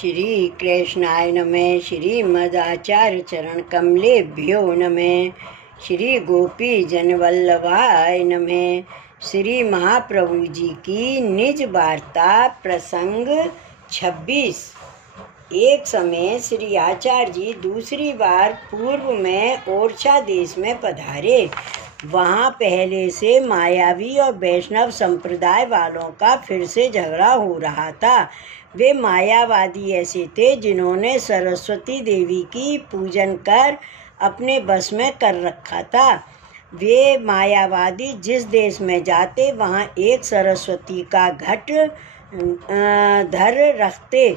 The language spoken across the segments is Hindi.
श्री कृष्णाय नमः। श्रीमदाचार्य चरण कमलेभ्यो नमः। श्री गोपी जनवल्लभाय नमः। श्री महाप्रभु जी की निज वार्ता प्रसंग 26। एक समय श्री आचार्य जी दूसरी बार पूर्व में ओरछा देश में पधारे। वहाँ पहले से मायावी और वैष्णव संप्रदाय वालों का फिर से झगड़ा हो रहा था। वे मायावादी ऐसे थे जिन्होंने सरस्वती देवी की पूजन कर अपने बस में कर रखा था। वे मायावादी जिस देश में जाते वहाँ एक सरस्वती का घट धर रखते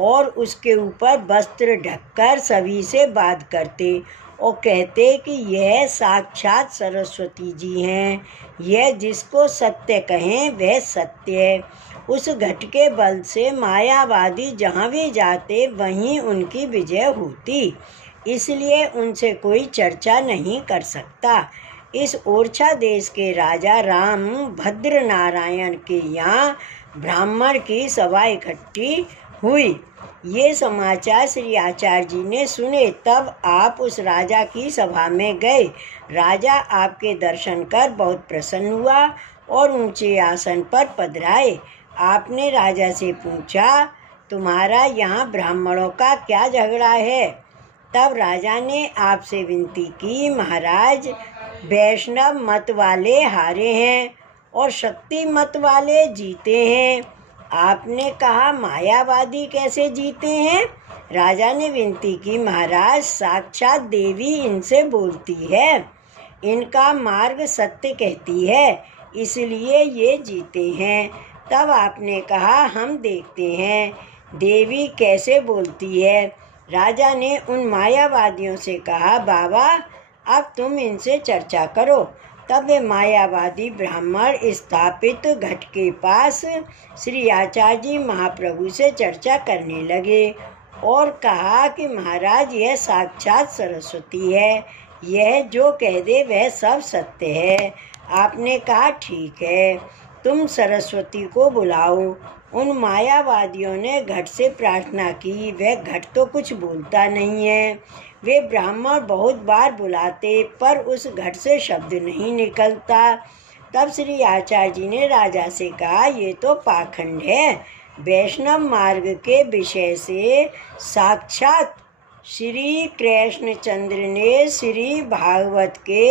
और उसके ऊपर वस्त्र ढककर सभी से बात करते और कहते कि यह साक्षात सरस्वती जी हैं। यह जिसको सत्य कहें वह सत्य है। उस घट के बल से मायावादी जहाँ भी जाते वहीं उनकी विजय होती, इसलिए उनसे कोई चर्चा नहीं कर सकता। इस ओरछा देश के राजा राम भद्र नारायण के यहाँ ब्राह्मण की सभा इकट्ठी हुई। ये समाचार श्री आचार्य जी ने सुने, तब आप उस राजा की सभा में गए। राजा आपके दर्शन कर बहुत प्रसन्न हुआ और ऊंचे आसन पर पधराए। आपने राजा से पूछा, तुम्हारा यहाँ ब्राह्मणों का क्या झगड़ा है? तब राजा ने आपसे विनती की, महाराज, वैष्णव मत वाले हारे हैं और शक्ति मत वाले जीते हैं। आपने कहा, मायावादी कैसे जीते हैं? राजा ने विनती की, महाराज, साक्षात देवी इनसे बोलती है। इनका मार्ग सत्य कहती है, इसलिए ये जीते हैं। तब आपने कहा, हम देखते हैं देवी कैसे बोलती है। राजा ने उन मायावादियों से कहा, बाबा, अब तुम इनसे चर्चा करो। तब वे मायावादी ब्राह्मण स्थापित घट के पास श्री आचार्य जी महाप्रभु से चर्चा करने लगे और कहा कि महाराज, यह साक्षात सरस्वती है। यह जो कह दे वह सब सत्य है। आपने कहा, ठीक है, तुम सरस्वती को बुलाओ। उन मायावादियों ने घट से प्रार्थना की। वह घट तो कुछ बोलता नहीं है। वे ब्राह्मण बहुत बार बुलाते पर उस घट से शब्द नहीं निकलता। तब श्री आचार्य जी ने राजा से कहा, ये तो पाखंड है। वैष्णव मार्ग के विषय से साक्षात श्री कृष्णचंद्र ने श्री भागवत के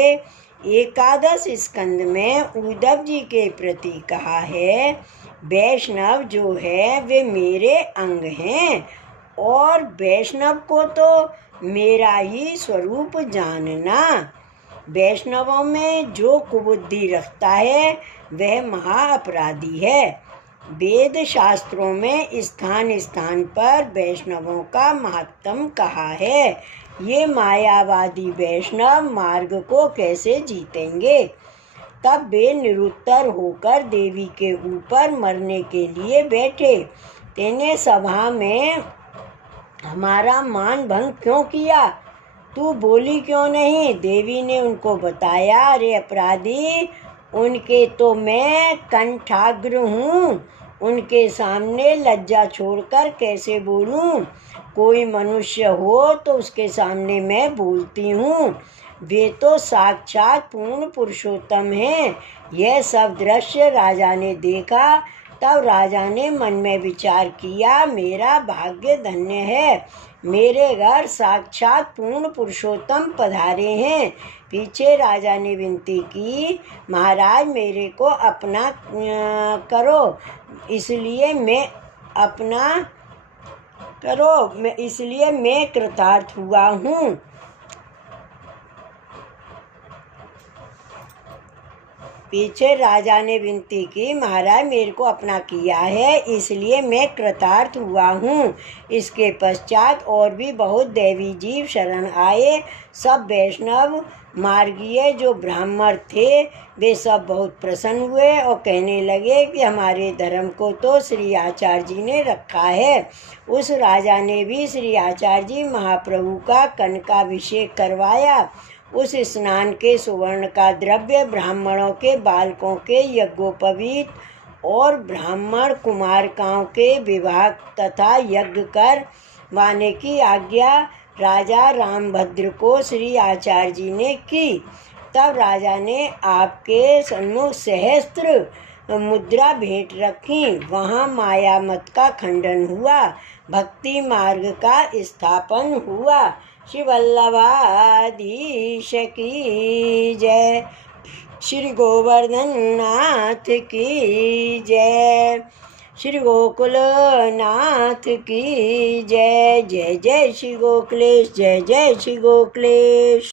एकादश स्कंद में उद्धव जी के प्रति कहा है, वैष्णव जो है वे मेरे अंग हैं और वैष्णव को तो मेरा ही स्वरूप जानना। वैष्णवों में जो कुबुद्धि रखता है वह महाअपराधी है। वेद शास्त्रों में स्थान स्थान पर वैष्णवों का महात्म कहा है। ये मायावादी वैष्णव मार्ग को कैसे जीतेंगे? तब वे निरुत्तर होकर देवी के ऊपर मरने के लिए बैठे। तेने सभा में हमारा मान भंग क्यों किया? तू बोली क्यों नहीं? देवी ने उनको बताया, अरे अपराधी, उनके तो मैं कंठाग्र हूँ। उनके सामने लज्जा छोड़कर कैसे बोलूं? कोई मनुष्य हो तो उसके सामने मैं बोलती हूँ। वे तो साक्षात पूर्ण पुरुषोत्तम हैं। यह सब दृश्य राजा ने देखा। तब राजा ने मन में विचार किया, मेरा भाग्य धन्य है, मेरे घर साक्षात पूर्ण पुरुषोत्तम पधारे हैं। पीछे राजा ने विनती की, महाराज, मेरे को अपना करो, इसलिए मैं कृतार्थ हुआ हूँ। पीछे राजा ने विनती की, महाराज, मेरे को अपना किया है, इसलिए मैं कृतार्थ हुआ हूँ। इसके पश्चात और भी बहुत देवी जीव शरण आए। सब वैष्णव मार्गीय जो ब्राह्मण थे वे सब बहुत प्रसन्न हुए और कहने लगे कि हमारे धर्म को तो श्री आचार्य जी ने रखा है। उस राजा ने भी श्री आचार्य जी महाप्रभु का कनकाभिषेक करवाया। उस स्नान के सुवर्ण का द्रव्य ब्राह्मणों के बालकों के यज्ञोपवीत और ब्राह्मण कुमारकाओं के विवाह तथा यज्ञ करवाने की आज्ञा राजा रामभद्र को श्री आचार्य जी ने की। तब राजा ने आपके सन्मुख सहस्त्र मुद्रा भेंट रखी। वहाँ माया मत का खंडन हुआ, भक्ति मार्ग का स्थापन हुआ। श्री वल्लभाधीश की जय। श्री गोवर्धन नाथ की जय। श्री गोकुल नाथ की जय। जय जय श्री गोकुलेश, जय जय श्री गोकुलेश।